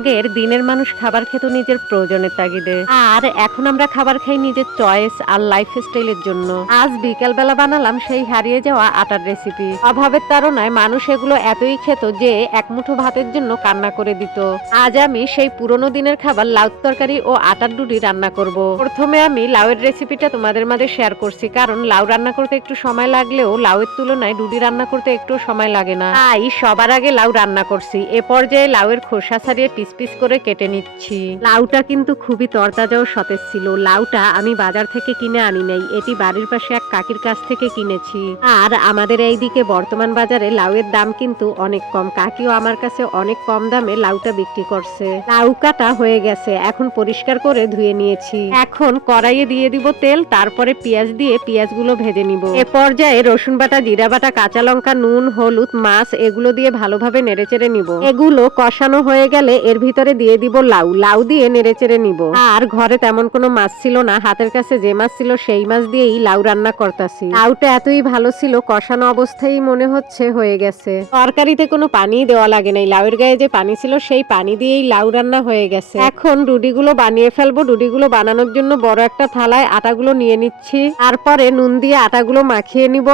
আগের দিনের মানুষ খাবার খেত নিজের প্রয়োজনের তাগিদে, আর এখন আমরা খাবার খাই নিজের চয়েস আর লাইফ স্টাইলের জন্য। আজ বিকাল বেলা বানালাম সেই হারিয়ে যাওয়া আটার রেসিপি। অভাবের তাড়নায় মানুষ এগুলো এতই খেত যে এক মুঠো ভাতের জন্য কান্না করে দিত। আজ আমি সেই পুরনো দিনের খাবার লাউ তরকারি ও আটার ডুডি রান্না করব। প্রথমে আমি লাউয়ের রেসিপিটা তোমাদের মাঝে শেয়ার করছি, কারণ লাউ রান্না করতে একটু সময় লাগলেও লাউয়ের তুলনায় ডুডি রান্না করতে একটু সময় লাগে না, তাই সবার আগে লাউ রান্না করছি। এ পর্যায়ে লাউয়ের খোসা ছাড়িয়ে পিস পিস করে কেটে নিচ্ছি। লাউটা কিন্তু খুবই তরতাজা ও সতেজ ছিল। লাউটা আমি বাজার থেকে কিনে আনি নাই, এটি বাড়ির পাশে এক কাকির কাছ থেকে কিনেছি। আর আমাদের এইদিকে বর্তমান বাজারে লাউয়ের দাম কিন্তু অনেক কম। কাকিও আমার কাছে অনেক কম দামে লাউটা বিক্রি করছে। লাউ কাটা হয়ে গেছে, এখন পরিষ্কার করে ধুয়ে নিয়েছি। এখন কড়াইয়ে দিয়ে দিব তেল, তারপরে পেঁয়াজ দিয়ে পেঁয়াজগুলো ভেজে নিব। এ পর্যায়ে রসুন বাটা, জিরা বাটা, কাঁচা লঙ্কা, নুন, হলুদ, মাছ এগুলো দিয়ে ভালোভাবে নেড়েচেড়ে নিব। এগুলো কষানো হয়ে গেলে এর ভিতরে দিয়ে দিব লাউ। লাউ দিয়ে নেড়েচেড়ে নিব। আর ঘরে তেমন কোনো মাছ ছিল না, হাতের কাছে যে মাছ ছিল সেই মাছ দিয়েই লাউ রান্না করতেছি। লাউটা এতই ভালো ছিল, কষানো অবস্থায় মনে হচ্ছে হয়ে গেছে। তরকারিতে কোনো পানি দেওয়া লাগে নাই, লাউয়ের গায়ে যে পানি ছিল সেই পানি দিয়েই লাউ রান্না হয়ে গেছে। এখন ডুডিগুলো বানিয়ে ফেলবো। ডুডিগুলো বানানোর জন্য বড় একটা থালায় আটাগুলো নিয়ে নিচ্ছি, তারপরে নুন দিয়ে আটাগুলো মাখিয়ে নিব।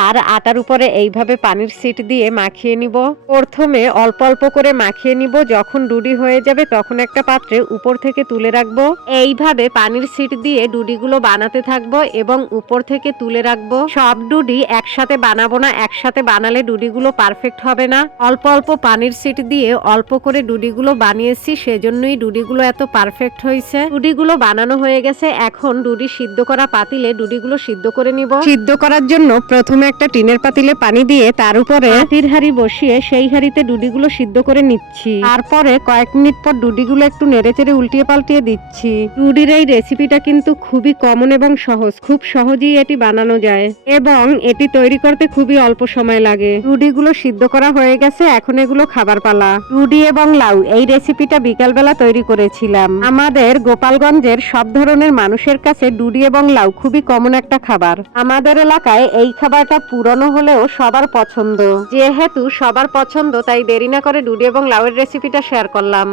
আর আটার উপরে এইভাবে পানির সিট দিয়ে মাখিয়ে নিব। প্রথমে অল্প অল্প করে মাখিয়ে নিব, যখন ডুডি হয়ে যাবে তখন একটা পাত্রে উপর থেকে তুলে রাখবো। এইভাবে পানির সিট দিয়ে ডুডিগুলো বানাতে থাকবো এবং উপর থেকে তুলে রাখবো। সব ডুডি একসাথে বানাবো না, একসাথে বানালে ডুডিগুলো পারফেক্ট হবে না। অল্প অল্প পানির সিট দিয়ে অল্প করে ডুডিগুলো বানিয়েছি, সেজন্যই ডুডিগুলো এত পারফেক্ট হয়েছে। ডুডিগুলো বানানো হয়ে গেছে, এখন ডুডি সিদ্ধ করা পাতিলে ডুডিগুলো সিদ্ধ করে নিব। সিদ্ধ করার জন্য প্রথমে একটা টিনের পাতিলে পানি দিয়ে তার উপরে মাটির হাঁড়ি বসিয়ে সেই হাঁড়িতে ডুডিগুলো সিদ্ধ করে নিচ্ছি। তারপরে কয়েক মিনিট পর ডুডিগুলো একটু নেড়েচেড়ে উল্টিয়ে পাল্টিয়ে দিচ্ছি। ডুডির এই রেসিপিটা কিন্তু খুবই কমন এবং সহজ, খুব সহজেই এটি বানানো যায় এবং এটি তৈরি করতে খুবই অল্প সময় লাগে। ডুডিগুলো সিদ্ধ করা হয়ে গেছে, এখন এগুলো খাবার পালা। ডুডি এবং লাউ এই রেসিপিটা বিকালবেলা তৈরি করেছিলাম। আমাদের গোপালগঞ্জের সব ধরনের মানুষের কাছে ডুডি এবং লাউ খুবই কমন একটা খাবার। আমাদের এলাকায় এই খাবারটা পুরনো হলেও সবার পছন্দ। যেহেতু সবার পছন্দ, তাই দেরি না করে ডুডি এবং লাউয়ের রেসিপিটা শেয়ার করলাম।